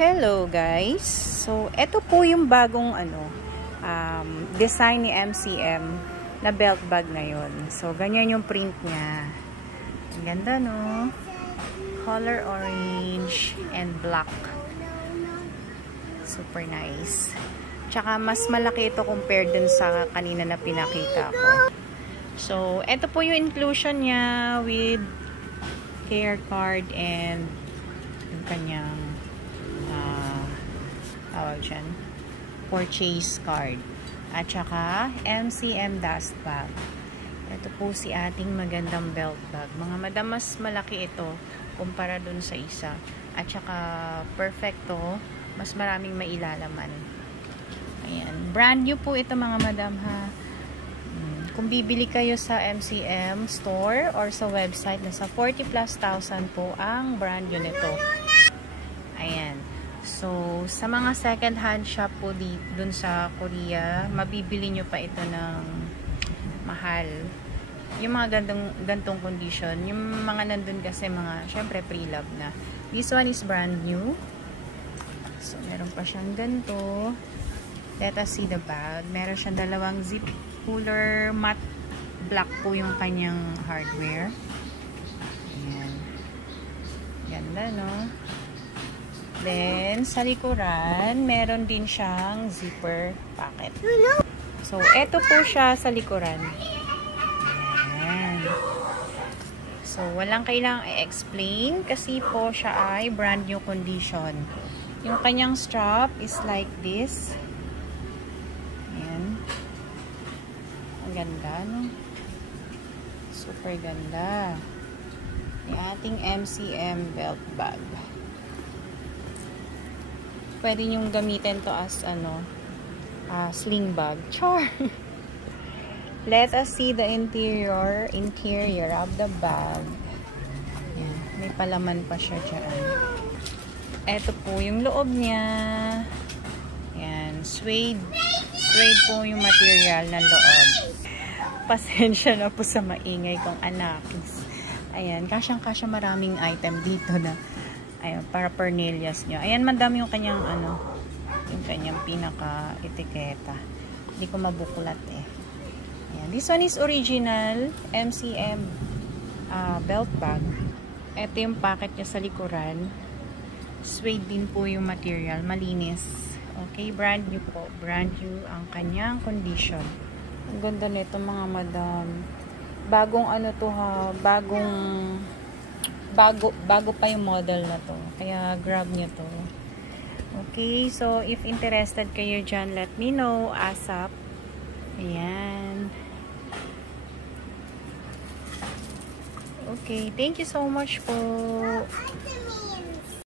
Hello guys! So, ito po yung bagong design ni MCM na belt bag ngayon. So, ganyan yung print niya. Ang ganda, no? Color orange and black. Super nice. Tsaka, mas malaki ito compared dun sa kanina na pinakita ko. So, ito po yung inclusion niya with care card and yung kanyang tawag dyan, purchase card. At saka, MCM dust bag. Ito po si ating magandang belt bag. Mga madam, mas malaki ito kumpara dun sa isa. At saka, perfecto. Mas maraming mailalaman. Ayan. Brand new po ito mga madam ha. Kung bibili kayo sa MCM store or sa website, nasa 40,000+ po ang brand new nito. Ayan. So, sa mga second hand shop po dun sa Korea, mabibili nyo pa ito ng mahal. Yung mga gantong condition, yung mga nandun kasi mga, syempre pre-love na. This one is brand new. So, meron pa siyang ganito. Let us see the bag. Meron siyang dalawang zip puller, matte black po yung kanyang hardware. Ayan. Ganda, no? Then, sa likuran, meron din siyang zipper pocket. So, eto po siya sa likuran. Ayan. So, walang kailangang i-explain kasi po siya ay brand new condition. Yung kanyang strap is like this. Ayan. Ang ganda, no? Super ganda. Yung ating MCM belt bag. Pwede nyong gamitin to as sling bag. Char! Let us see the interior of the bag. Yan. May palaman pa siya dyan. Ito po yung loob niya. Yan. Suede po yung material ng loob. Pasensya na po sa maingay kong anak. Ayan. Kasyang-kasya maraming item dito na ayan, para parnelias nyo. Ayan, madami yung kanyang yung kanyang pinaka-etiketa. Hindi ko mabuklat eh. Ayan. This one is original MCM belt bag. Ito yung packet niya sa likuran. Suede din po yung material. Malinis. Okay, brand new po. Brand new ang kanyang condition. Ang ganda nito mga madam. Bagong to ha. Bago pa yung model na to. Kaya grab nyo to. Okay, so if interested kayo dyan, let me know. ASAP. Ayan. Okay, thank you so much po.